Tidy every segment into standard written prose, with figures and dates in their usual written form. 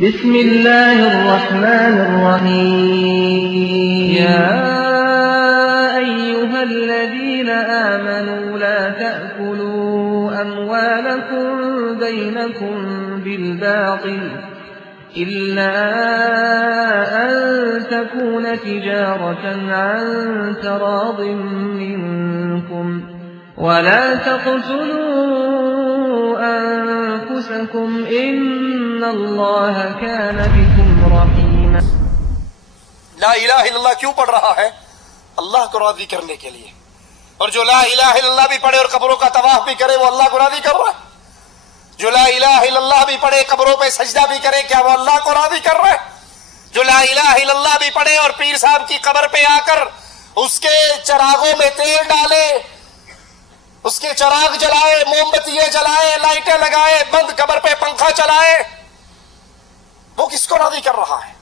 بسم الله الرحمن الرحيم يا أيها الذين آمنوا لا تأكلوا أموالكم بينكم بالباطل إلا أن تكون تجارة عن تراض منكم ولا تقتلوا أنفسكم إن الله كان بكم رحيما. لا الہ الا اللہ کیوں پڑھ رہا ہے؟ اللہ کو راضی کرنے کے لیے. اور جو لا الہ الا اللہ بھی پڑھے اور قبروں کا طواف بھی کرے وہ اللہ کو راضی کر رہا ہے. جو لا الہ الا اللہ بھی پڑھے قبروں پہ سجدہ بھی کرے کیا وہ اللہ کو راضی کر رہا ہے؟ جو لا الہ الا اللہ بھی پڑھے اور پیر صاحب کی قبر پہ آ کر اس کے چراغوں میں تیل ڈالے، اس کے چراغ جلائے، موم بتیاں جلائے، لائٹیں لگائے، بند قبر پہ پنکھا چلائے، وہ کس کو راضی کر رہا ہے؟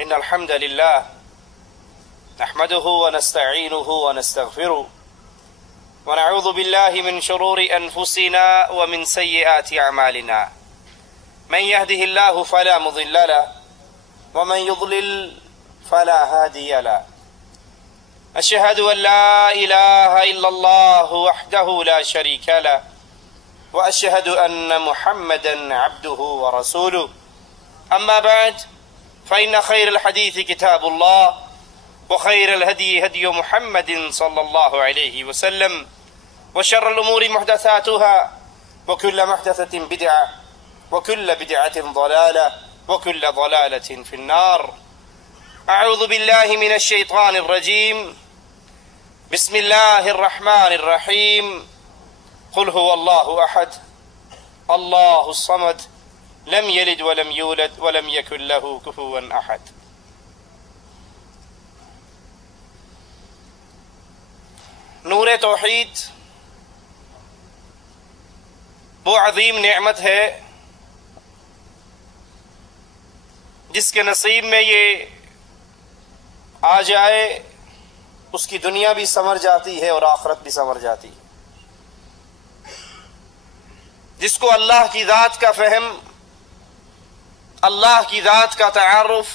إن الحمد لله نحمده ونستعينه ونستغفره ونعوذ بالله من شرور أنفسنا ومن سيئات أعمالنا من يهده الله فلا مضل له ومن يضلل فلا هادي له. أشهد أن لا إله إلا الله وحده لا شريك له وأشهد أن محمدا عبده ورسوله. أما بعد فإن خير الحديث كتاب الله وخير الهدي هدي محمد صلى الله عليه وسلم وشر الأمور محدثاتها وكل محدثة بدعة وكل بدعة ضلالة وكل ضلالة في النار. أعوذ بالله من الشيطان الرجيم. بسم الله الرحمن الرحيم. قل هو الله أحد الله الصمد لم يلد ولم يولد ولم يكن له كفوا أحد. نور توحید وہ عظیم نعمت ہے جس کے نصیب میں یہ آ جائے اس کی دنیا بھی سنور جاتی ہے اور آخرت بھی سنور جاتی ہے. جس کو اللہ کی ذات کا فہم، اللہ کی ذات کا تعارف،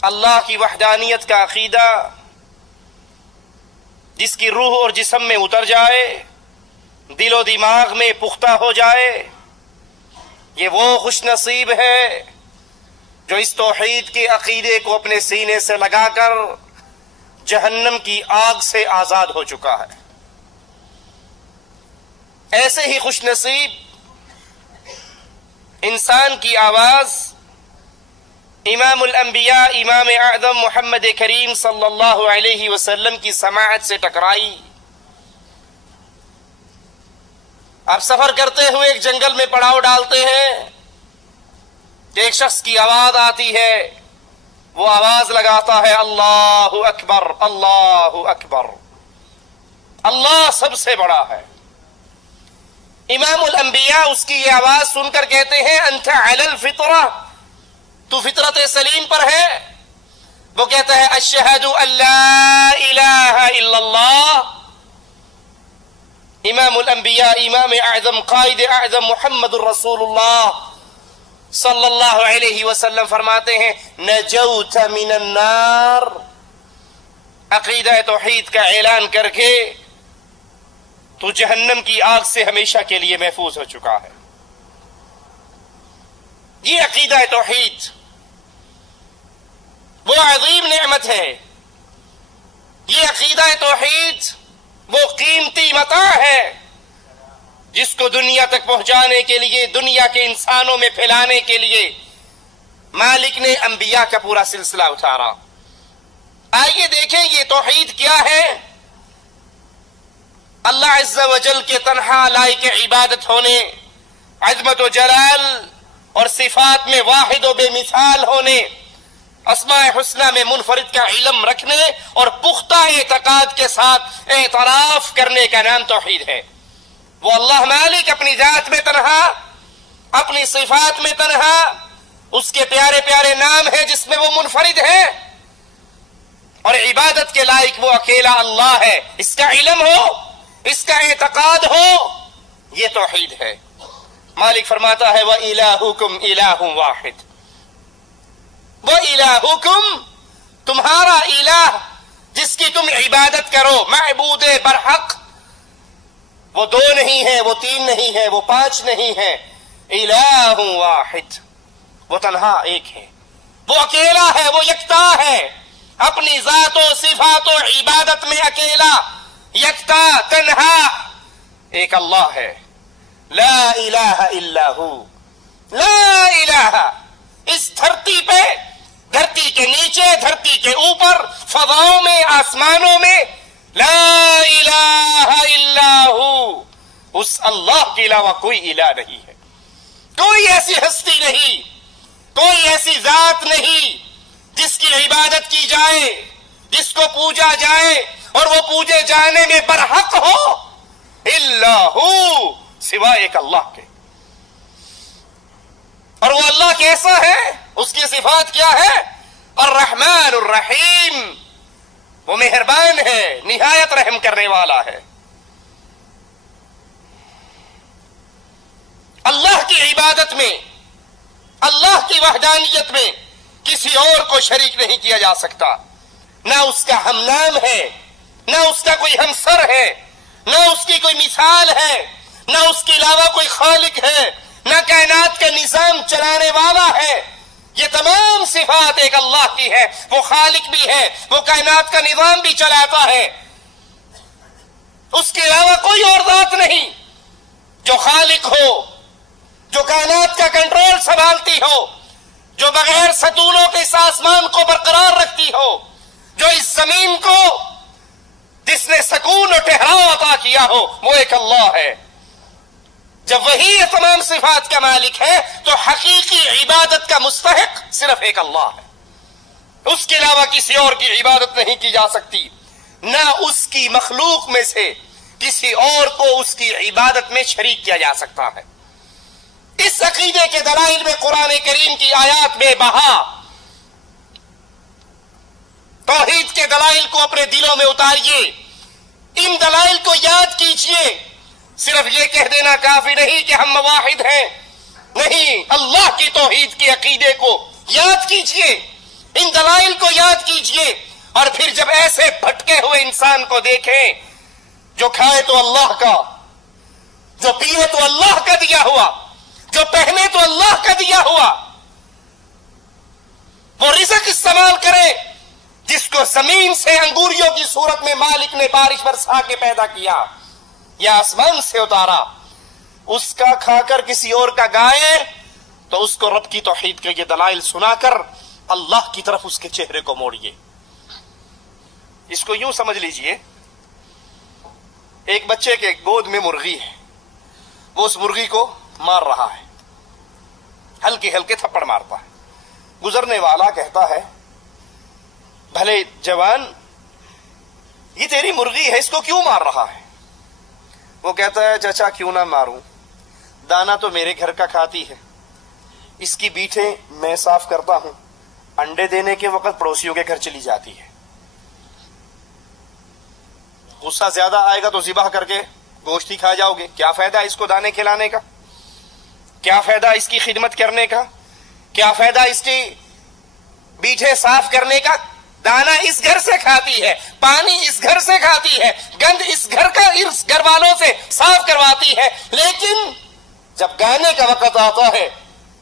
اللہ کی وحدانیت کا عقیدہ جس کی روح اور جسم میں اتر جائے، دل و دماغ میں پختہ ہو جائے، یہ وہ خوش نصیب ہے جو اس توحید کے عقیدے کو اپنے سینے سے لگا کر جہنم کی آگ سے آزاد ہو چکا ہے. ایسے ہی خوش نصیب انسان کی آواز امام الانبیاء امام اعظم محمد کریم صلی اللہ علیہ وسلم کی سماعت سے ٹکرائی. آپ سفر کرتے ہوئے ایک جنگل میں پڑاؤ ڈالتے ہیں کہ ایک شخص کی آواز آتی ہے، وہ آواز لگاتا ہے اللہ اکبر اللہ اکبر، اللہ سب سے بڑا ہے. امام الانبیاء اس کی یہ آواز سن کر کہتے ہیں انت علی الفطرہ، تو فطرت سلیم پر ہے. وہ کہتا ہے اشہد ان لا الہ الا اللہ. امام الانبیاء امام اعظم قائد اعظم محمد الرسول اللہ صلی اللہ علیہ وسلم فرماتے ہیں نجوت من النار. عقیدہ توحید کا اعلان کر کے تو جہنم کی آگ سے ہمیشہ کے لیے محفوظ ہو چکا ہے. یہ عقیدہ توحید وہ عظیم نعمت ہے. یہ عقیدہ توحید وہ قیمتی متاع ہے جس کو دنیا تک پہنچانے کے لیے، دنیا کے انسانوں میں پھیلانے کے لیے مالک نے انبیاء کا پورا سلسلہ اتارا. آئیے دیکھیں یہ توحید کیا ہے. اللہ عز و جل کے تنہا لائق عبادت ہونے، عظمت و جلال اور صفات میں واحد و بے مثال ہونے، اسماء حسنہ میں منفرد کا علم رکھنے اور پختہ اعتقاد کے ساتھ اعتراف کرنے کا نام توحید ہے۔ وہ اللہ مالک اپنی ذات میں تنہا، اپنی صفات میں تنہا، اس کے پیارے پیارے نام ہیں جس میں وہ منفرد ہے، اور عبادت کے لائق وہ اکیلا اللہ ہے۔ اس کا علم ہو، اس کا اعتقاد ہو، یہ توحید ہے۔ مالک فرماتا ہے وَإِلَٰهُكُمْ إِلَٰهٌ وَاحِدٌ، وَإِلَٰهُكُمْ تمہارا الہ جس کی تم عبادت کرو، معبود برحق، وہ دو نہیں ہے، وہ تین نہیں ہے، وہ پانچ نہیں ہے، الہ واحد، وہ تنہا ایک ہے، وہ اکیلا ہے، وہ یکتا ہے، اپنی ذات و صفات و عبادت میں اکیلا، یکتا، تنہا، ایک اللہ ہے۔ لا الہ الا ہو، لا الہ، اس دھرتی پہ، دھرتی کے نیچے، دھرتی کے اوپر، فضاؤں میں، آسمانوں میں، لا الہ الا ہو، اس اللہ کے علاوہ کوئی الہ نہیں ہے، کوئی ایسی ہستی نہیں، کوئی ایسی ذات نہیں جس کی عبادت کی جائے، جس کو پوجا جائے اور وہ پوجے جانے میں برحق ہو، الا ہو، سوائے ایک اللہ کے۔ اور وہ اللہ کیسا ہے؟ اس کی صفات کیا ہے؟ الرحمن الرحیم، وہ مہربان ہے، نہایت رحم کرنے والا ہے۔ اللہ کی عبادت میں، اللہ کی وحدانیت میں کسی اور کو شریک نہیں کیا جا سکتا، نہ اس کا ہم نام ہے، نہ اس کا کوئی ہمسر ہے، نہ اس کی کوئی مثال ہے، نہ اس کے علاوہ کوئی خالق ہے، نہ کائنات کا نظام چلانے والا ہے۔ یہ تمام صفات ایک اللہ کی ہے، وہ خالق بھی ہے، وہ کائنات کا نظام بھی چلاتا ہے، اس کے علاوہ کوئی اور ذات نہیں جو خالق ہو، جو کائنات کا کنٹرول سنبھالتی ہو، جو بغیر ستونوں کے اس آسمان کو برقرار رکھتی ہو، جو اس زمین کو جس نے سکون اور ٹھہراؤ عطا کیا ہو، وہ ایک اللہ ہے۔ جب وہی یہ تمام صفات کا مالک ہے تو حقیقی عبادت کا مستحق صرف ایک اللہ ہے، اس کے علاوہ کسی اور کی عبادت نہیں کی جا سکتی، نہ اس کی مخلوق میں سے کسی اور کو اس کی عبادت میں شریک کیا جا سکتا ہے۔ اس عقیدے کے دلائل میں قرآن کریم کی آیات میں بہا، توحید کے دلائل کو اپنے دلوں میں اتاریے، ان دلائل کو یاد کیجئے۔ صرف یہ کہہ دینا کافی نہیں کہ ہم واحد ہیں، نہیں، اللہ کی توحید کے عقیدے کو یاد کیجئے، ان دلائل کو یاد کیجئے، اور پھر جب ایسے بھٹکے ہوئے انسان کو دیکھیں جو کھائے تو اللہ کا، جو پیے تو اللہ کا دیا ہوا، جو پہنے تو اللہ کا دیا ہوا، وہ رزق استعمال کرے جس کو زمین سے انگوریوں کی صورت میں مالک نے بارش برسا کے پیدا کیا یا آسمان سے اتارا، اس کا کھا کر کسی اور کا گائے تو اس کو رب کی توحید کے یہ دلائل سنا کر اللہ کی طرف اس کے چہرے کو موڑیے۔ اس کو یوں سمجھ لیجئے، ایک بچے کے گود میں مرغی ہے، وہ اس مرغی کو مار رہا ہے، ہلکے ہلکے تھپڑ مارتا ہے۔ گزرنے والا کہتا ہے بھلے جوان، یہ تیری مرغی ہے، اس کو کیوں مار رہا ہے؟ وہ کہتا ہے چچا کیوں نہ ماروں، دانا تو میرے گھر کا کھاتی ہے، اس کی بیٹھیں میں صاف کرتا ہوں، انڈے دینے کے وقت پڑوسیوں کے گھر چلی جاتی ہے، غصہ زیادہ آئے گا تو ذبح کر کے گوشت ہی کھا جاؤ گے، کیا فائدہ اس کو دانے کھلانے کا، کیا فائدہ اس کی خدمت کرنے کا، کیا فائدہ اس کی بیٹھیں صاف کرنے کا؟ دانا اس گھر سے کھاتی ہے، پانی اس گھر سے کھاتی ہے، گند اس گھر والوں سے صاف کرواتی ہے، لیکن جب گانے کا وقت آتا ہے،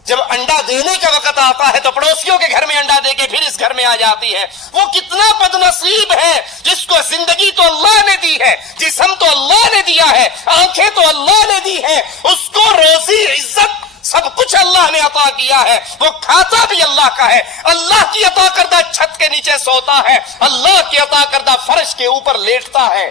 جب انڈا دینے کا وقت آتا ہے تو پڑوسیوں کے گھر میں انڈا دے کے پھر اس گھر میں آ جاتی ہے۔ وہ کتنا بد نصیب ہے جس کو زندگی تو اللہ نے دی ہے، جسم تو اللہ نے دیا ہے، آنکھیں تو اللہ نے دی ہے، اس کو روزی عزت سب کچھ اللہ نے عطا کیا ہے، وہ کھاتا بھی اللہ کا ہے، اللہ کی عطا کردہ چھت کے نیچے سوتا ہے، اللہ کی عطا کردہ فرش کے اوپر لیٹتا ہے،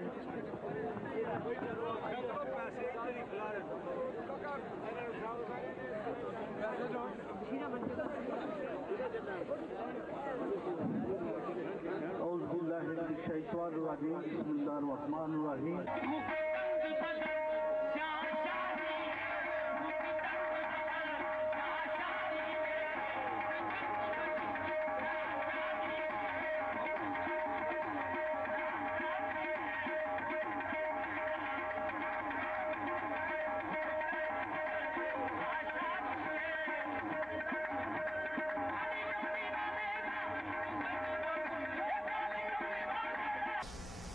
اعوذ باللہ من الشیطان الرجیم بسم اللہ الرحمن الرحیم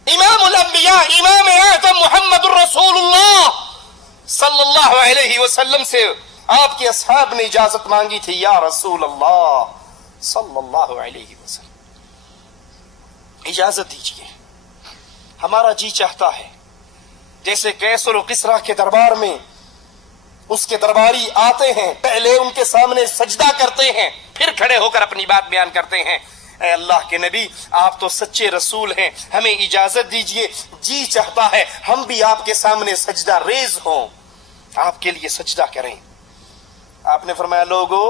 امام الانبیاء امام اعظم محمد الرسول اللہ صلی اللہ علیہ وسلم سے آپ کے اصحاب نے اجازت مانگی تھی، یا رسول اللہ صلی اللہ علیہ وسلم اجازت دیجئے، ہمارا جی چاہتا ہے جیسے کیسر و کسریٰ کے دربار میں اس کے درباری آتے ہیں، پہلے ان کے سامنے سجدہ کرتے ہیں، پھر کھڑے ہو کر اپنی بات بیان کرتے ہیں، اے اللہ کے نبی آپ تو سچے رسول ہیں، ہمیں اجازت دیجئے، جی چاہتا ہے ہم بھی آپ کے سامنے سجدہ ریز ہوں، آپ کے لیے سجدہ کریں۔ آپ نے فرمایا لوگو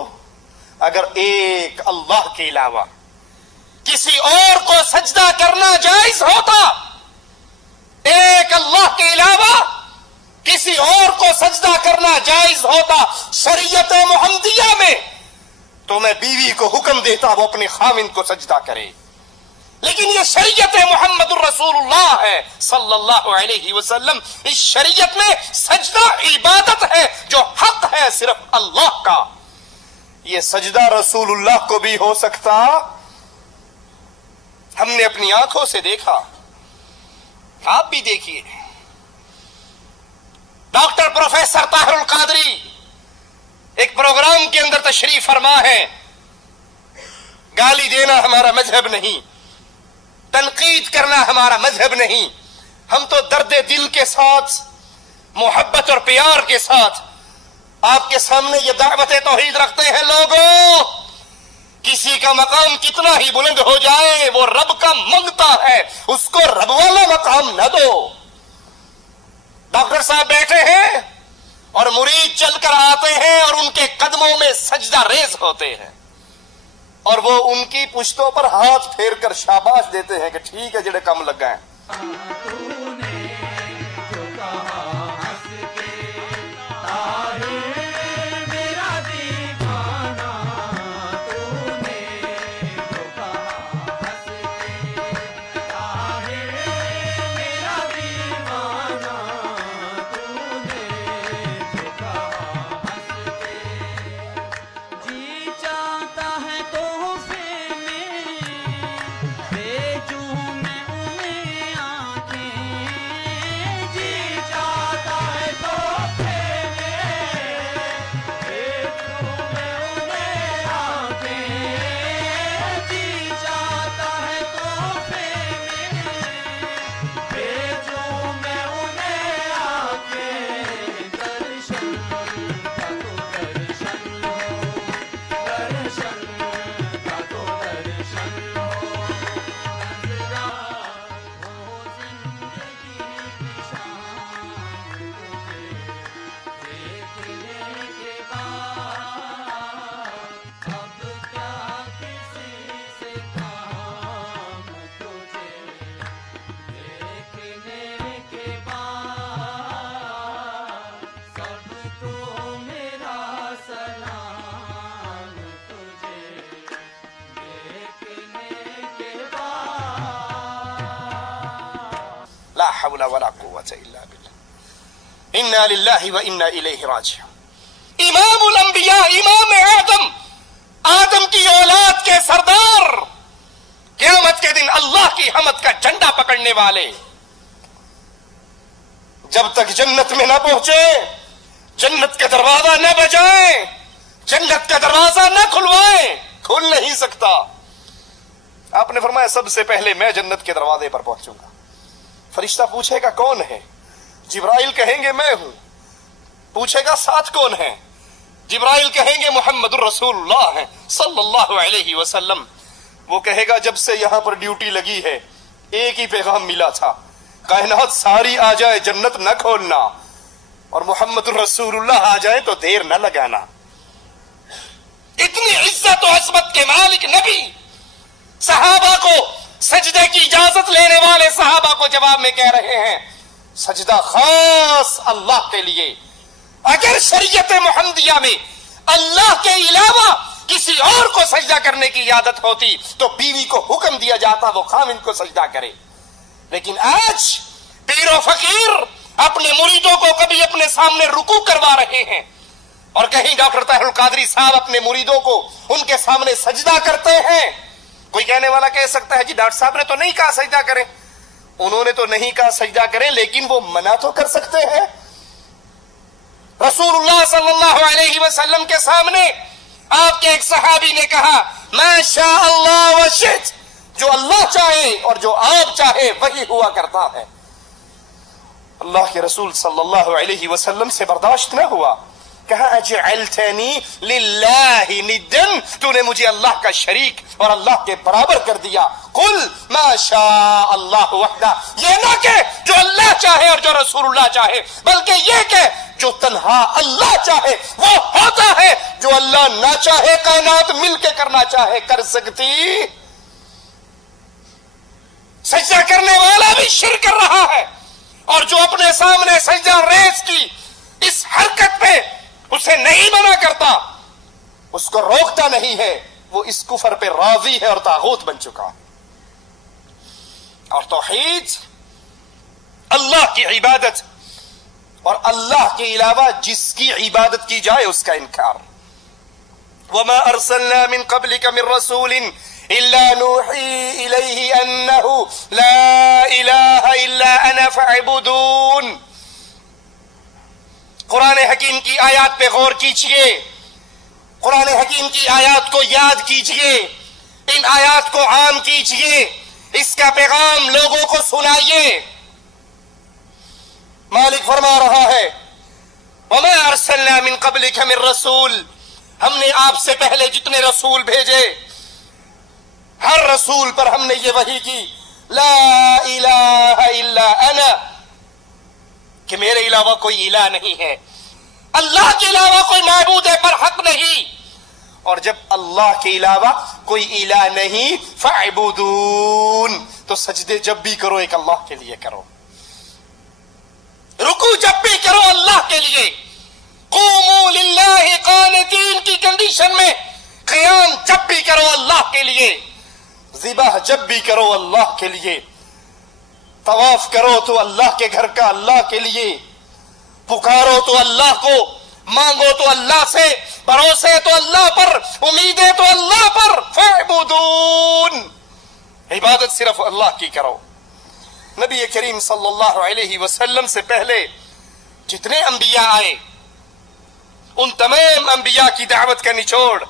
اگر ایک اللہ کے علاوہ کسی اور کو سجدہ کرنا جائز ہوتا، ایک اللہ کے علاوہ کسی اور کو سجدہ کرنا جائز ہوتا شریعت محمدیہ میں، تو میں بیوی کو حکم دیتا وہ اپنے خاوند کو سجدہ کرے، لیکن یہ شریعت محمد الرسول اللہ ہے صلی اللہ علیہ وسلم، اس شریعت میں سجدہ عبادت ہے جو حق ہے صرف اللہ کا، یہ سجدہ رسول اللہ کو بھی ہو سکتا، ہم نے اپنی آنکھوں سے دیکھا، آپ بھی دیکھیے، ڈاکٹر پروفیسر طاہر القادری ایک پروگرام کے اندر تشریف فرما ہے، گالی دینا ہمارا مذہب نہیں، تنقید کرنا ہمارا مذہب نہیں، ہم تو درد دل کے ساتھ محبت اور پیار کے ساتھ آپ کے سامنے یہ دعوت توحید رکھتے ہیں، لوگوں کسی کا مقام کتنا ہی بلند ہو جائے وہ رب کا منگتا ہے، اس کو رب والا مقام نہ دو۔ ڈاکٹر صاحب بیٹھے ہیں اور مرید چل کر آتے ہیں اور ان کے قدموں میں سجدہ ریز ہوتے ہیں، اور وہ ان کی پشتوں پر ہاتھ پھیر کر شاباش دیتے ہیں کہ ٹھیک ہے جڑے کم لگ گئے۔ لا حول ولا قوة الا باللہ، انا للہ و انا الیہ راجعون۔ امام الانبیاء امام اعظم آدم کی اولاد کے سردار، قیامت کے دن اللہ کی حمد کا جھنڈا پکڑنے والے، جب تک جنت میں نہ پہنچے جنت کا دروازہ نہ بجائیں، جنت کا دروازہ نہ کھلوائیں، کھل نہیں سکتا۔ آپ نے فرمایا سب سے پہلے میں جنت کے دروازے پر پہنچوں گا۔ فرشتہ پوچھے گا کون ہے؟ جبرائیل کہیں گے میں ہوں۔ پوچھے گا ساتھ کون ہے؟ جبرائیل کہیں گے محمد الرسول اللہ ہے صلی اللہ علیہ وسلم۔ وہ کہے گا جب سے یہاں پر ڈیوٹی لگی ہے ایک ہی پیغام ملا تھا، کائنات ساری آ جائے جنت نہ کھولنا، اور محمد الرسول اللہ آ جائے تو دیر نہ لگانا۔ اتنی عزت و عظمت کے مالک نبی صحابہ کو سجدے کی اجازت لینے والے صحابہ کو جواب میں کہہ رہے ہیں سجدہ خاص اللہ کے لیے۔ اگر شریعت محمدیہ میں اللہ کے علاوہ کسی اور کو سجدہ کرنے کی عادت ہوتی تو بیوی کو حکم دیا جاتا وہ خاوند کو سجدہ کرے، لیکن آج پیر و فقیر اپنے مریدوں کو کبھی اپنے سامنے رکوع کروا رہے ہیں، اور کہیں ڈاکٹر طاہر القادری صاحب اپنے مریدوں کو ان کے سامنے سجدہ کرتے ہیں۔ کوئی کہنے والا کہہ سکتا ہے جی ڈاکٹر صاحب نے تو نہیں کہا سجدہ کریں، انہوں نے تو نہیں کہا سجدہ کریں، لیکن وہ منع تو کر سکتے ہیں۔ رسول اللہ صلی اللہ علیہ وسلم کے سامنے آپ کے ایک صحابی نے کہا ما شاء اللہ وشئت، جو اللہ چاہے اور جو آپ چاہے وہی ہوا کرتا ہے۔ اللہ کے رسول صلی اللہ علیہ وسلم سے برداشت نہ ہوا، کہا اجعلتنی للہ ندن، تو نے مجھے اللہ کا شریک اور اللہ کے برابر کر دیا۔ قل ما شاء اللہ وحدہ، یہ نہ کہ جو اللہ چاہے اور جو رسول اللہ چاہے، بلکہ یہ کہ جو تنہا اللہ چاہے وہ ہوتا ہے، جو اللہ نہ چاہے کائنات مل کے کرنا چاہے کر سکتی۔ سجدہ کرنے والا بھی شرک کر رہا ہے، اور جو اپنے سامنے سجدہ ریز کی اس حرکت پہ اسے نہیں منع کرتا، اس کو روکتا نہیں ہے، وہ اس کفر پہ راضی ہے اور طاغوت بن چکا۔ اور توحید اللہ کی عبادت اور اللہ کے علاوہ جس کی عبادت کی جائے اس کا انکار۔ وما ارسلنا من قبلك من رسول الا نوحی الیہ انہ لا الہ الا انا فاعبدون۔ قرآن حکیم کی آیات پہ غور کیجئے، قرآن حکیم کی آیات کو یاد کیجئے، ان آیات کو عام کیجئے، اس کا پیغام لوگوں کو سنائیے۔ مالک فرما رہا ہے وما ارسلنا من قبلک من رسول، ہم نے آپ سے پہلے جتنے رسول بھیجے ہر رسول پر ہم نے یہ وحی کی لا الہ الا انا، کہ میرے علاوہ کوئی الہ نہیں ہے، اللہ کے علاوہ کوئی معبود پر حق نہیں، اور جب اللہ کے علاوہ کوئی الہ نہیں فاعبدون، تو سجدے جب بھی کرو ایک اللہ کے لیے کرو، رکوع جب بھی کرو اللہ کے لیے، قوموا للہ قانتین کی کنڈیشن میں قیام جب بھی کرو اللہ کے لیے، ذبح جب بھی کرو اللہ کے لیے، طواف کرو تو اللہ کے گھر کا اللہ کے لیے، پکارو تو اللہ کو، مانگو تو اللہ سے، بھروسے تو اللہ پر، امیدیں تو اللہ پر، فاعبدون، عبادت صرف اللہ کی کرو۔ نبی کریم صلی اللہ علیہ وسلم سے پہلے جتنے انبیاء آئے ان تمام انبیاء کی دعوت کا نچوڑ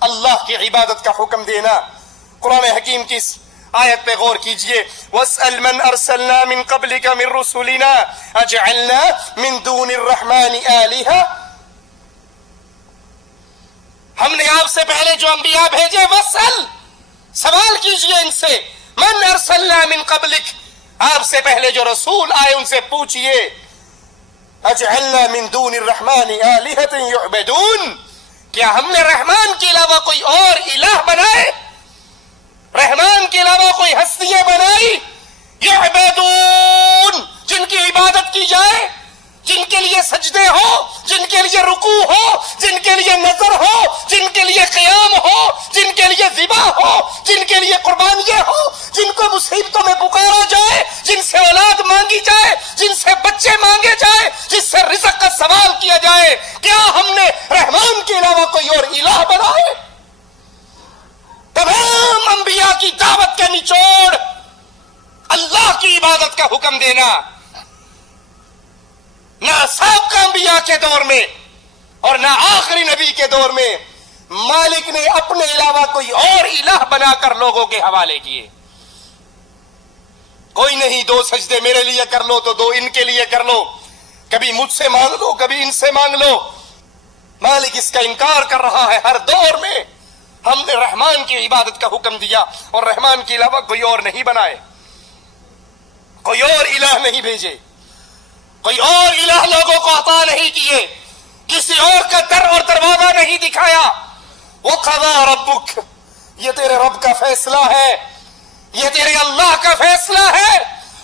اللہ کی عبادت کا حکم دینا۔ قرآن حکیم کی آیت پہ غور کیجئے وَاسْأَلْ مَنْ أَرْسَلْنَا مِنْ قَبْلِكَ مِنْ رُسُلِنَا أَجْعَلْنَا مِنْ دُونِ الرَّحْمَنِ آلِهَةً، ہم نے آپ سے پہلے جو انبیاء بھیجے وَاسْأَلْ، سوال کیجئے ان سے، مَنْ أَرْسَلْنَا مِنْ قَبْلِكَ، آپ سے پہلے جو رسول آئے ان سے پوچھئے أَجْعَلْنَا مِنْ دُونِ الرَّحْمَنِ آلِهَةً يُعْبَدُونَ، کیا ہم نے رحمان کے علاوہ کوئی اور الہ بنائے، رحمان کے علاوہ کوئی ہستیاں بنائی، یعبدون، جن کی عبادت کی جائے، جن کے لیے سجدے ہو، جن کے لیے رکوع ہو، جن کے لیے نظر ہو، جن کے لیے قیام ہو، جن کے لیے ذبح ہو، جن کے لیے قربانیاں ہو، جن کو مصیبتوں میں پکارا جائے، جن سے اولاد مانگی جائے، جن سے بچے مانگے جائے، جس سے رزق کا سوال کیا جائے، کیا ہم نے رحمان کے علاوہ کوئی اور الہ بنائے؟ تمام انبیاء کی دعوت کا نچوڑ اللہ کی عبادت کا حکم دینا۔ نہ سابقہ انبیاء کے دور میں اور نہ آخری نبی کے دور میں مالک نے اپنے علاوہ کوئی اور الہ بنا کر لوگوں کے حوالے کیے۔ کوئی نہیں، دو سجدے میرے لیے کر لو تو دو ان کے لیے کر لو، کبھی مجھ سے مانگ لو کبھی ان سے مانگ لو۔ مالک اس کا انکار کر رہا ہے ہر دور میں ہم نے رحمان کی عبادت کا حکم دیا اور رحمان کے علاوہ کوئی اور نہیں بنائے۔ کوئی اور الہ نہیں بھیجے، کوئی اور الہ لوگوں کو عطا نہیں کیے، کسی اور کا در اور دروازہ نہیں دکھایا۔ وَقَضَى رَبُّكَ، یہ تیرے رب کا فیصلہ ہے، یہ تیرے اللہ کا فیصلہ ہے۔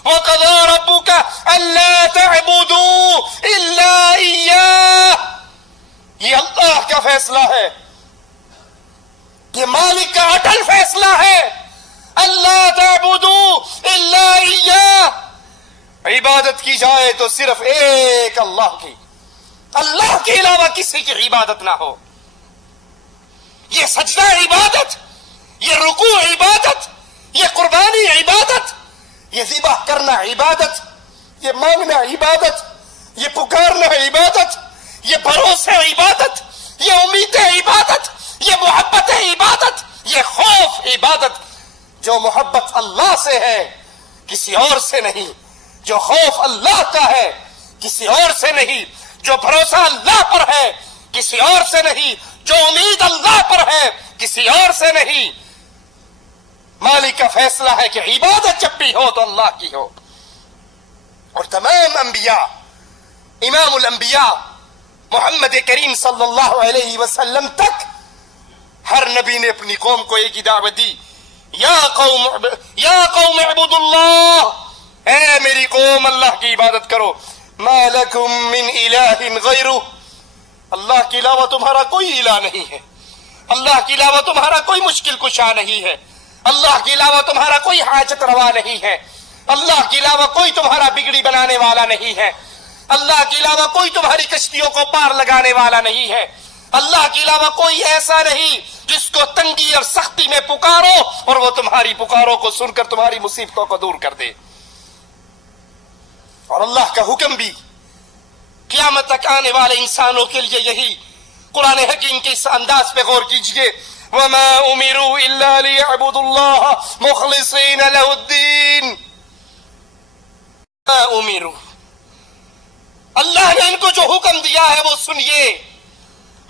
وَقَضَى رَبُّكَ أَلَّا تَعْبُدُوا إِلَّا إِيَّاهُ، یہ اللہ کا فیصلہ ہے، یہ مالک کا اٹل فیصلہ ہے۔ اللہ تعبدوا الا ایاہ، عبادت کی جائے تو صرف ایک اللہ کی، اللہ کے علاوہ کسی کی عبادت نہ ہو۔ یہ سجدہ عبادت، یہ رکوع عبادت، یہ قربانی عبادت، یہ ذبح کرنا عبادت، یہ مانگنا عبادت، یہ پکارنا عبادت، یہ بھروسے عبادت، یہ امیدیں عبادت، یہ محبت عبادت، یہ خوف عبادت۔ جو محبت اللہ سے ہے کسی اور سے نہیں، جو خوف اللہ کا ہے کسی اور سے نہیں، جو بھروسہ اللہ پر ہے کسی اور سے نہیں، جو امید اللہ پر ہے کسی اور سے نہیں۔ مالک کا فیصلہ ہے کہ عبادت جب بھی ہو تو اللہ کی ہو۔ اور تمام انبیاء، امام الانبیاء محمد کریم صلی اللہ علیہ وسلم تک ہر نبی نے اپنی قوم کو ایک ہی دعوت دی، یا قوم اعبدوا اللہ، اے میری قوم اللہ کی عبادت کرو۔ ما لکم من الہ غیرہ، اللہ کے علاوہ تمہارا کوئی الہ نہیں ہے، اللہ کے علاوہ تمہارا کوئی مشکل کشا نہیں ہے، اللہ کے علاوہ تمہارا کوئی حاجت روا نہیں ہے، اللہ کے علاوہ کوئی تمہارا بگڑی بنانے والا نہیں ہے، اللہ کے علاوہ کوئی تمہاری کشتیوں کو پار لگانے والا نہیں ہے، اللہ کے علاوہ کوئی ایسا نہیں جس کو تنگی اور سختی میں پکارو اور وہ تمہاری پکاروں کو سن کر تمہاری مصیبتوں کو دور کر دے۔ اور اللہ کا حکم بھی قیامت تک آنے والے انسانوں کے لیے یہی۔ قرآن حکیم کے اس انداز پہ غور کیجئے، وَمَا أُمِرُوا إِلَّا لِيَعْبُدُوا اللَّهَ مُخْلِصِينَ لَهُ الدِّينَ۔ وَمَا أُمِرُوا، اللہ نے ان کو جو حکم دیا ہے وہ سنیے،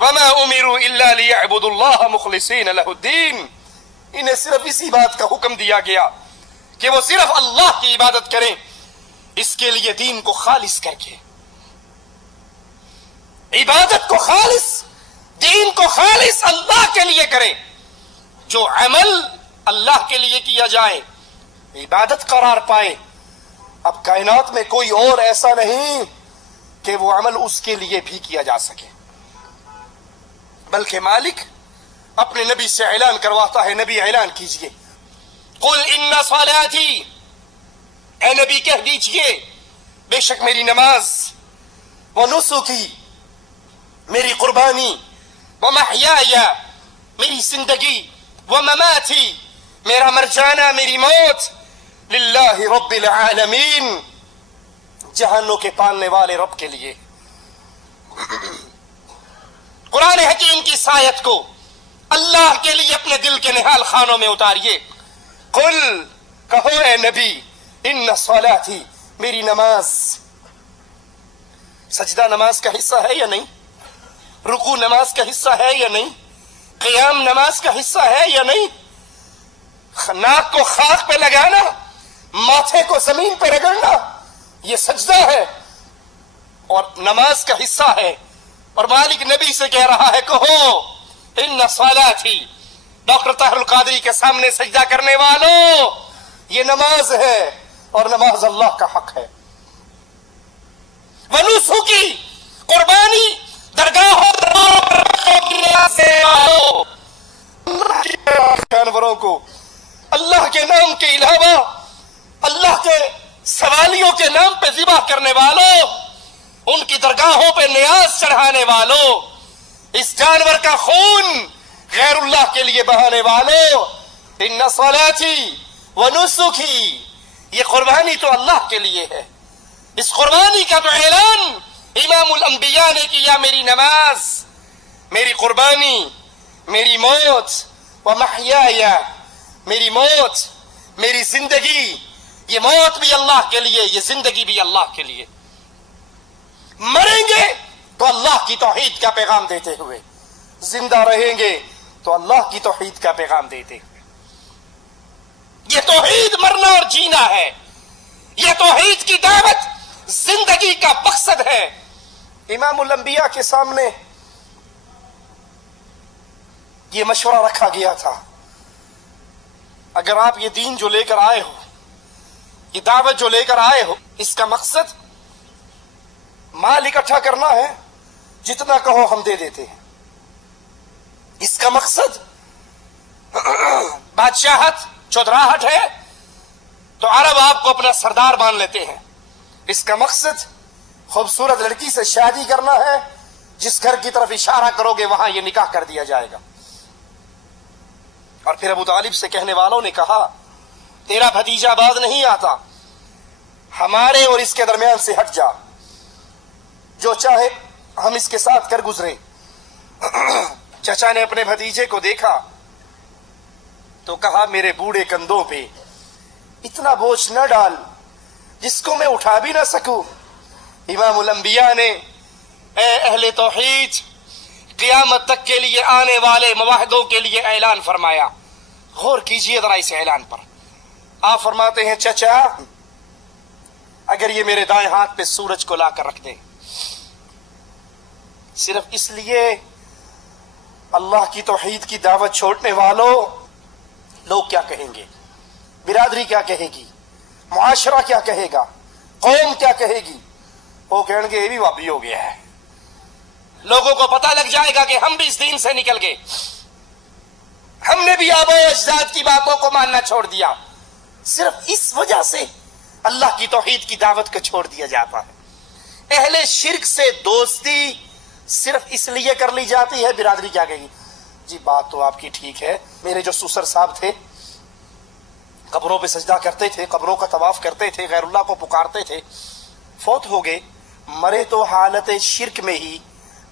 وَمَا أُمِرُوا إِلَّا لِيَعْبُدُوا اللَّهَ مُخْلِصِينَ لَهُ الدِّينَ، انہیں صرف اسی بات کا حکم دیا گیا کہ وہ صرف اللہ کی عبادت کریں، اس کے لیے دین کو خالص کر کے، عبادت کو خالص، دین کو خالص اللہ کے لیے کریں۔ جو عمل اللہ کے لیے کیا جائے عبادت قرار پائے۔ اب کائنات میں کوئی اور ایسا نہیں کہ وہ عمل اس کے لیے بھی کیا جا سکے، بلکہ مالک اپنے نبی سے اعلان کرواتا ہے، نبی اعلان کیجئے، قل ان صلاتی، اے نبی کہہ دیجئے بے شک میری نماز، ونسکی میری قربانی، ومحیای میری زندگی، ومماتی میرا مر جانا، میری موت، للہ رب العالمین، جہانوں کے پالنے والے رب کے لیے۔ قرآن حکیم کی اس آیت کو اللہ کے لیے اپنے دل کے نہال خانوں میں اتاریے۔ قل، کہو اے نبی، ان صلاتی، میری نماز، سجدہ نماز کا حصہ ہے یا نہیں؟ رکوع نماز کا حصہ ہے یا نہیں؟ قیام نماز کا حصہ ہے یا نہیں؟ ناک کو خاک پہ لگانا، ماتھے کو زمین پہ رگڑنا، یہ سجدہ ہے اور نماز کا حصہ ہے۔ اور مالک نبی سے کہہ رہا ہے، کہو ان صلاتی، ڈاکٹر طاہر القادری کے سامنے سجدہ کرنے والوں، یہ نماز ہے اور نماز اللہ کا حق ہے۔ ونسکی، قربانی، درگاہوں جانوروں کو اللہ کے نام کے علاوہ اللہ کے سوالیوں کے نام پہ ذبح کرنے والوں، ان کی درگاہوں پہ نیاز چڑھانے والوں، اس جانور کا خون غیر اللہ کے لیے بہانے والوں، ان صلاتی ونسکی، یہ قربانی تو اللہ کے لیے ہے۔ اس قربانی کا تو اعلان امام الانبیاء نے کیا، میری نماز، میری قربانی، میری موت، ومحیای، میری موت، میری زندگی، یہ موت بھی اللہ کے لیے، یہ زندگی بھی اللہ کے لیے۔ مریں گے تو اللہ کی توحید کا پیغام دیتے ہوئے، زندہ رہیں گے تو اللہ کی توحید کا پیغام دیتے ہوئے۔ یہ توحید مرنا اور جینا ہے، یہ توحید کی دعوت زندگی کا مقصد ہے۔ امام الانبیاء کے سامنے یہ مشورہ رکھا گیا تھا، اگر آپ یہ دین جو لے کر آئے ہو، یہ دعوت جو لے کر آئے ہو، اس کا مقصد مال اکٹھا کرنا ہے، جتنا کہو ہم دے دیتے ہیں۔ اس کا مقصد بادشاہت چودراہٹ ہے تو عرب آپ کو اپنا سردار مان لیتے ہیں۔ اس کا مقصد خوبصورت لڑکی سے شادی کرنا ہے، جس گھر کی طرف اشارہ کرو گے وہاں یہ نکاح کر دیا جائے گا۔ اور پھر ابو طالب سے کہنے والوں نے کہا تیرا بھتیجا بعد نہیں آتا، ہمارے اور اس کے درمیان سے ہٹ جا، جو چاہے ہم اس کے ساتھ کر گزریں۔ چچا نے اپنے بھتیجے کو دیکھا تو کہا میرے بوڑھے کندھوں پہ اتنا بوجھ نہ ڈال جس کو میں اٹھا بھی نہ سکوں۔ امام الانبیاء نے اے اہل توحید، قیامت تک کے لیے آنے والے مواہدوں کے لیے اعلان فرمایا۔ غور کیجئے ذرا اس اعلان پر۔ آپ فرماتے ہیں چچا اگر یہ میرے دائیں ہاتھ پہ سورج کو لا کر رکھ دیں، صرف اس لیے اللہ کی توحید کی دعوت چھوڑنے والوں، لوگ کیا کہیں گے، برادری کیا کہے گی، معاشرہ کیا کہے گا، قوم کیا کہے گی؟ وہ کہیں گے یہ بھی وابی ہو گیا ہے۔ لوگوں کو پتہ لگ جائے گا کہ ہم بھی اس دین سے نکل گئے، ہم نے بھی آباء و اجداد کی باتوں کو ماننا چھوڑ دیا۔ صرف اس وجہ سے اللہ کی توحید کی دعوت کو چھوڑ دیا جاتا ہے۔ اہل شرک سے دوستی صرف اس لیے کر لی جاتی ہے، برادری کیا کہے گی؟ جی بات تو آپ کی ٹھیک ہے، میرے جو سسر صاحب تھے قبروں پہ سجدہ کرتے تھے، قبروں کا طواف کرتے تھے، غیر اللہ کو پکارتے تھے، فوت ہو گئے، مرے تو حالت شرک میں ہی،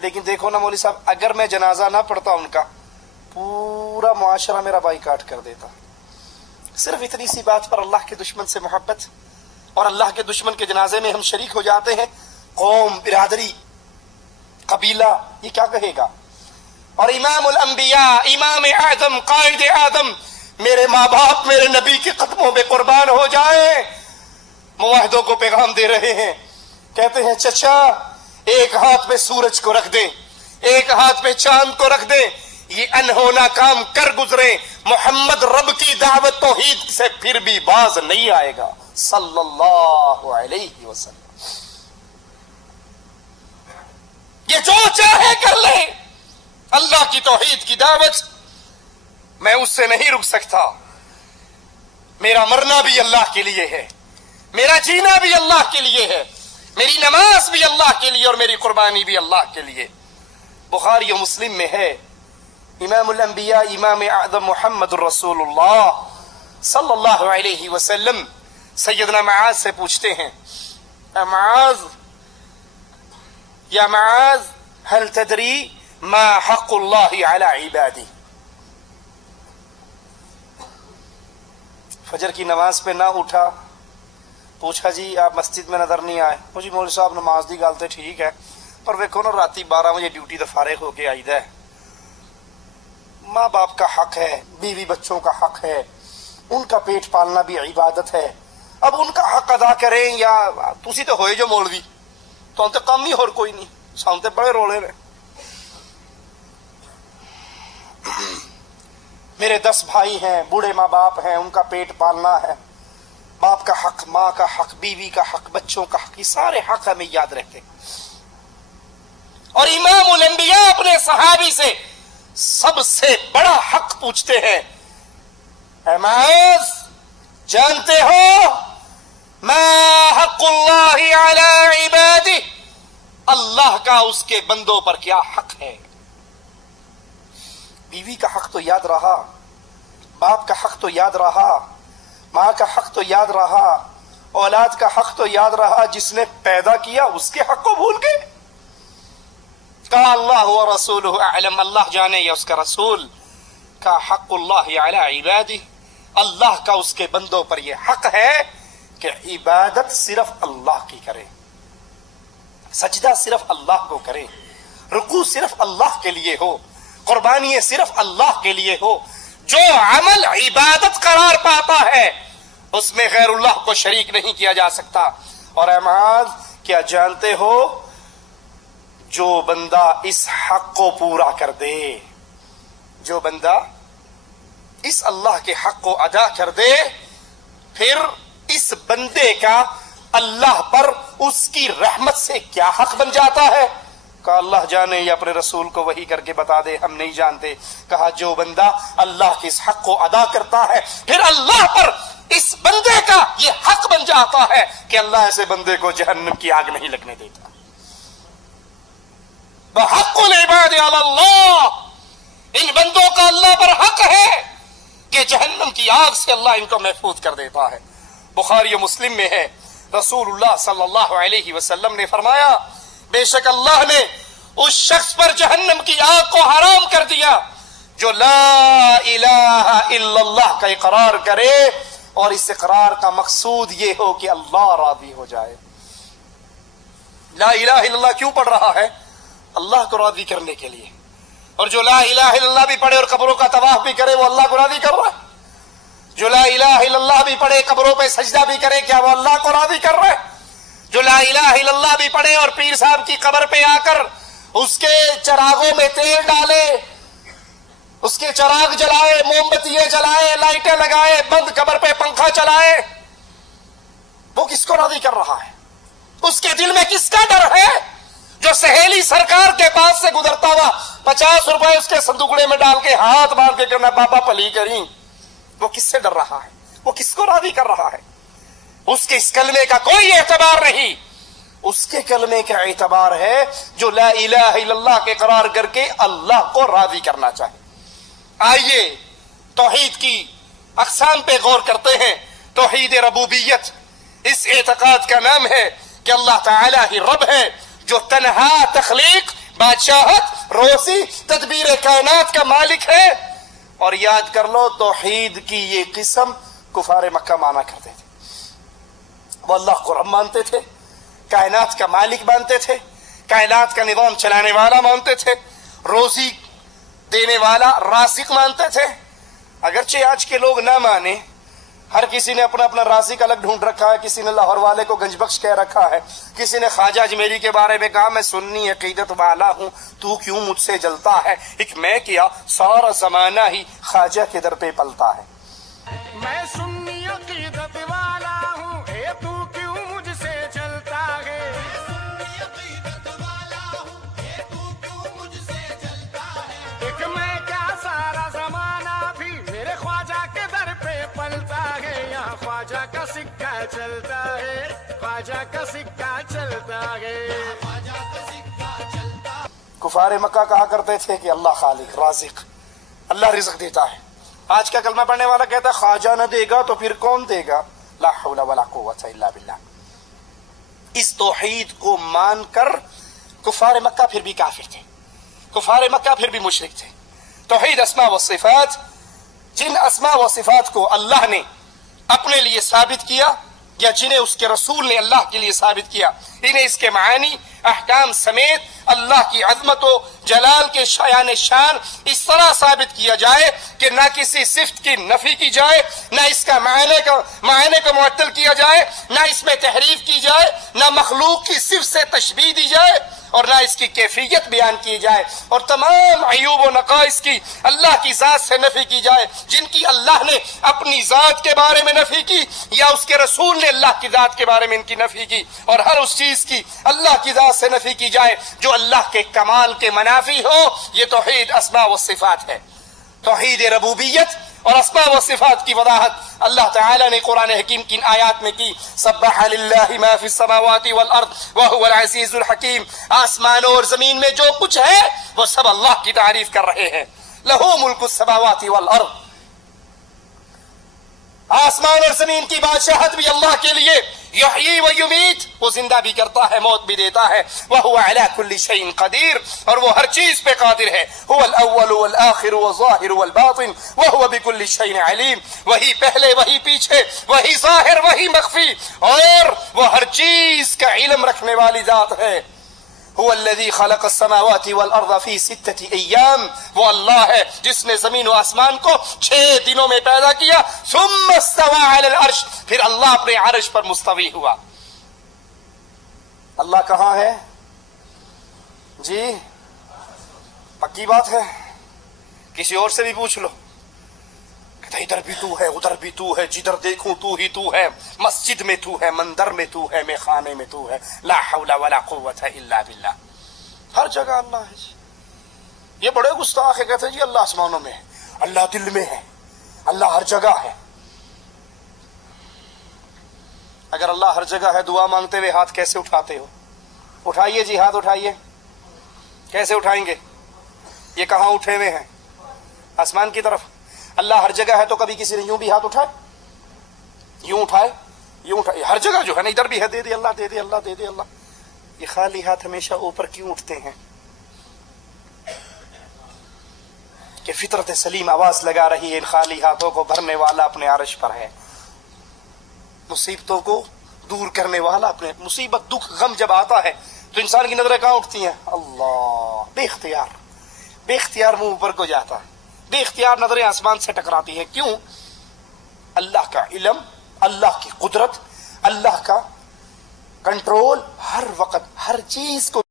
لیکن دیکھو نا مولوی صاحب اگر میں جنازہ نہ پڑھتا ان کا، پورا معاشرہ میرا بائیکاٹ کر دیتا۔ صرف اتنی سی بات پر اللہ کے دشمن سے محبت، اور اللہ کے دشمن کے جنازے میں ہم شریک ہو جاتے ہیں۔ قوم، برادری، قبیلہ یہ کیا کہے گا؟ اور امام الانبیاء، امام اعظم، قائد اعظم، میرے ماں باپ میرے نبی کے قدموں پہ قربان ہو جائیں، معاہدوں کو پیغام دے رہے ہیں۔ کہتے ہیں چچا ایک ہاتھ پہ سورج کو رکھ دیں، ایک ہاتھ پہ چاند کو رکھ دیں، یہ انہونا کام کر گزرے، محمد رب کی دعوت توحید سے پھر بھی باز نہیں آئے گا صلی اللہ علیہ وسلم۔ یہ جو چاہے کر لے، اللہ کی توحید کی دعوت میں اس سے نہیں رک سکتا۔ میرا مرنا بھی اللہ کے لیے ہے، میرا جینا بھی اللہ کے لیے ہے، میری نماز بھی اللہ کے لیے اور میری قربانی بھی اللہ کے لیے۔ بخاری و مسلم میں ہے، امام الانبیاء امام اعظم محمد الرسول اللہ صلی اللہ علیہ وسلم سیدنا معاذ سے پوچھتے ہیں، یا معاذ هل تدری ما حق اللہ علی عبادی؟ فجر کی نماز پہ نہ اٹھا، پوچھا جی آپ مسجد میں نظر نہیں آئے؟ جی مولوی صاحب نماز دی گل تے ٹھیک ہے، پر ویکھو نا راتی 12 بجے ڈیوٹی تو فارغ ہو کے آئی ہے، ماں باپ کا حق ہے، بیوی بچوں کا حق ہے، ان کا پیٹ پالنا بھی عبادت ہے۔ اب ان کا حق ادا کریں یا تسی تو ہوئے جو مولوی، تو ان تے کام ہی اور کوئی نہیں، سان تے بڑے رولے نے۔ میرے 10 بھائی ہیں، بوڑھے ماں باپ ہیں، ان کا پیٹ پالنا ہے، باپ کا حق، ماں کا حق، بیوی کا حق، بچوں کا حق، یہ سارے حق ہمیں یاد رکھتے۔ اور امام الانبیاء اپنے صحابی سے سب سے بڑا حق پوچھتے ہیں، اے معاذ جانتے ہو ما حق اللہ علی عبادہ، اللہ کا اس کے بندوں پر کیا حق ہے؟ بیوی کا حق تو یاد رہا، باپ کا حق تو یاد رہا، ماں کا حق تو یاد رہا، اولاد کا حق تو یاد رہا، جس نے پیدا کیا اس کے حق کو بھول گئے؟ کہا اللہ و رسولہ اعلم، اللہ جانے یا اس کا رسول کا حق اللہ علی عبادہ، اللہ کا اس کے بندوں پر یہ حق ہے کہ عبادت صرف اللہ کی کرے، سجدہ صرف اللہ کو کرے، رکوع صرف اللہ کے لیے ہو، قربانی صرف اللہ کے لیے ہو۔ جو عمل عبادت قرار پاتا ہے اس میں غیر اللہ کو شریک نہیں کیا جا سکتا۔ اور اے معاذ، کیا جانتے ہو جو بندہ اس حق کو پورا کر دے، جو بندہ اس اللہ کے حق کو ادا کر دے، پھر اس بندے کا اللہ پر اس کی رحمت سے کیا حق بن جاتا ہے؟ کہا اللہ جانے یا اپنے رسول کو وحی کر کے بتا دے، ہم نہیں جانتے۔ کہا جو بندہ اللہ کے اس حق کو ادا کرتا ہے، پھر اللہ پر اس بندے کا یہ حق بن جاتا ہے کہ اللہ ایسے بندے کو جہنم کی آگ نہیں لگنے دیتا۔ بحق العباد علی اللہ، ان بندوں کا اللہ پر حق ہے کہ جہنم کی آگ سے اللہ ان کو محفوظ کر دیتا ہے۔ بخاری و مسلم میں ہے، رسول اللہ صلی اللہ علیہ وسلم نے فرمایا، بے شک اللہ نے اس شخص پر جہنم کی آگ کو حرام کر دیا جو لا الہ الا اللہ کا اقرار کرے اور اس اقرار کا مقصود یہ ہو کہ اللہ راضی ہو جائے۔ لا الہ الا اللہ کیوں پڑھ رہا ہے؟ اللہ کو راضی کرنے کے لیے۔ اور جو لا الہ الا اللہ بھی پڑھے اور قبروں کا طواف بھی کرے وہ اللہ کو راضی کر رہا ہے؟ جو لا الہ الا اللہ بھی پڑھے قبروں پہ سجدہ بھی کرے کیا وہ اللہ کو راضی کر رہا ہے؟ جو لا الہ الا اللہ بھی پڑھے اور پیر صاحب کی قبر پہ آ کر اس کے چراغوں میں تیل ڈالے، اس کے چراغ جلائے، موم بتیاں جلائے، لائٹیں لگائے، بند قبر پہ پنکھا چلائے، وہ کس کو راضی کر رہا ہے؟ اس کے دل میں کس کا ڈر ہے؟ جو سہیلی سرکار کے پاس سے گزرتا ہوا 50 روپے اس کے صندوقڑے میں ڈال کے ہاتھ باندھ کے کرنا بابا پلی کریں، وہ کس سے ڈر رہا ہے؟ وہ کس کو راضی کر رہا ہے؟ اس کے اس کلمے کا کوئی اعتبار نہیں۔ اس کے کلمے کا اعتبار ہے جو لا الہ الا اللہ کے قرار کر کے اللہ کو راضی کرنا چاہے۔ آئیے توحید کی اقسام پہ غور کرتے ہیں۔ توحید ربوبیت، اس اعتقاد کا نام ہے کہ اللہ تعالی ہی رب ہے جو تنہا تخلیق، بادشاہت، روزی، تدبیر کائنات کا مالک ہے۔ اور یاد کر لو توحید کی یہ قسم کفار مکہ مانا کرتے تھے۔ وہ اللہ کو رب مانتے تھے، کائنات کا مالک مانتے تھے، کائنات کا نظام چلانے والا مانتے تھے، روزی دینے والا رازق مانتے تھے۔ اگرچہ آج کے لوگ نہ مانے، ہر کسی نے اپنا اپنا رازق الگ ڈھونڈ رکھا ہے، کسی نے لاہور والے کو گنج بخش کہہ رکھا ہے، کسی نے خواجہ اجمیری کے بارے میں کہا میں سنی عقیدت والا ہوں، تو کیوں مجھ سے جلتا ہے؟ ایک میں کیا سارا زمانہ ہی خواجہ کے در پہ پلتا ہے۔ میں سنی عقیدت والا ہوں، اے تو کیوں مجھ سے چلتا ہے؟ ایک میں کیا سارا زمانہ بھی میرے خواجہ کے در پہ پلتا ہے، یہاں خواجہ کا سکہ چلتا ہے، خواجہ کا سکہ چلتا ہے۔ کفار مکہ کہا کرتے تھے کہ اللہ خالق رازق، اللہ رزق دیتا ہے۔ آج کا کلمہ پڑھنے والا کہتا ہے خواجہ نہ دے گا تو پھر کون دے گا؟ لا حول ولا قوت الا باللہ۔ اس توحید کو مان کر کفار مکہ پھر بھی کافر تھے، کفار مکہ پھر بھی مشرک تھے۔ توحید اسماء و صفات، جن اسماء و صفات کو اللہ نے اپنے لیے ثابت کیا یا جنہیں اس کے رسول نے اللہ کے لیے ثابت کیا، انہیں اس کے معانی، احکام سمیت اللہ کی عظمت و جلال کے شایان شان اس طرح ثابت کیا جائے کہ نہ کسی صفت کی نفی کی جائے، نہ اس کا معنی کو معطل کیا جائے، نہ اس میں تحریف کی جائے، نہ مخلوق کی صفت سے تشبیہ دی جائے، اور نہ اس کی کیفیت بیان کی جائے، اور تمام عیوب و نقائص کی اللہ کی ذات سے نفی کی جائے جن کی اللہ نے اپنی ذات کے بارے میں نفی کی یا اس کے رسول نے اللہ کی ذات کے بارے میں ان کی نفی کی، اور ہر اس چیز کی اللہ کی ذات سے نفی کی جائے جو اللہ کے کمال کے منافی ہو۔ یہ توحید اسماء و صفات ہے۔ توحید ربوبیت اور اسماء و صفات کی وضاحت اللہ تعالی نے قرآن حکیم کی آیات میں کی۔ سبح للہ ما فی السماوات والارض وہو العزیز الحکیم۔ آسمانوں اور زمین میں جو کچھ ہے وہ سب اللہ کی تعریف کر رہے ہیں۔ لہو ملک السماوات والارض، آسمان اور زمین کی بادشاہت بھی اللہ کے لیے۔ یحیی و یمیت، وہ زندہ بھی کرتا ہے موت بھی دیتا ہے۔ وہو علی کل شیء قدیر، اور وہ ہر چیز پہ قادر ہے۔ هو الاول والآخر والظاہر والباطن وہو بکل شیء علیم، وہی پہلے وہی پیچھے، وہی ظاہر وہی مخفی، اور وہ ہر چیز کا علم رکھنے والی ذات ہے۔ هو الذي خلق السماوات والارض في 6 ایام، وہ اللہ ہے جس نے زمین و آسمان کو 6 دنوں میں پیدا کیا. ثم استوى على العرش، پھر اللہ اپنے عرش پر مستوی ہوا. اللہ کہاں ہے جی؟ پکی بات ہے، کسی اور سے بھی پوچھ لو، کہتا ادھر بھی تو ہے، ادھر بھی تو ہے، جدھر دیکھوں تو ہی تو ہے، مسجد میں تو ہے، مندر میں تو ہے، میخانے میں تو ہے. لا حول ولا قوت الا باللہ. ہر جگہ اللہ ہے جی. یہ بڑے گستاخ ہے، کہتے ہیں جی اللہ آسمانوں میں ہے، اللہ دل میں ہے، اللہ ہر جگہ ہے. اگر اللہ ہر جگہ ہے، دعا مانگتے ہوئے ہاتھ کیسے اٹھاتے ہو؟ اٹھائیے جی، ہاتھ اٹھائیے. کیسے اٹھائیں گے؟ یہ کہاں اٹھے ہوئے ہیں؟ آسمان کی طرف. اللہ ہر جگہ ہے تو کبھی کسی نے یوں بھی ہاتھ اٹھائے؟ یوں اٹھائے؟ یوں اٹھائے؟ ہر جگہ جو ہے نا، ادھر بھی ہے، دے دے اللہ، دے دے اللہ، دے دے اللہ. یہ خالی ہاتھ ہمیشہ اوپر کیوں اٹھتے ہیں؟ کہ فطرت سلیم آواز لگا رہی ہے، ان خالی ہاتھوں کو بھرنے والا اپنے عرش پر ہے، مصیبتوں کو دور کرنے والا اپنے. مصیبت دکھ غم جب آتا ہے تو انسان کی نظریں کہاں اٹھتی ہیں؟ اللہ. بے اختیار، بے اختیار منہ اوپر کو جاتا ہے، بے اختیار نظریں آسمان سے ٹکراتی ہیں. کیوں؟ اللہ کا علم، اللہ کی قدرت، اللہ کا کنٹرول ہر وقت ہر چیز کو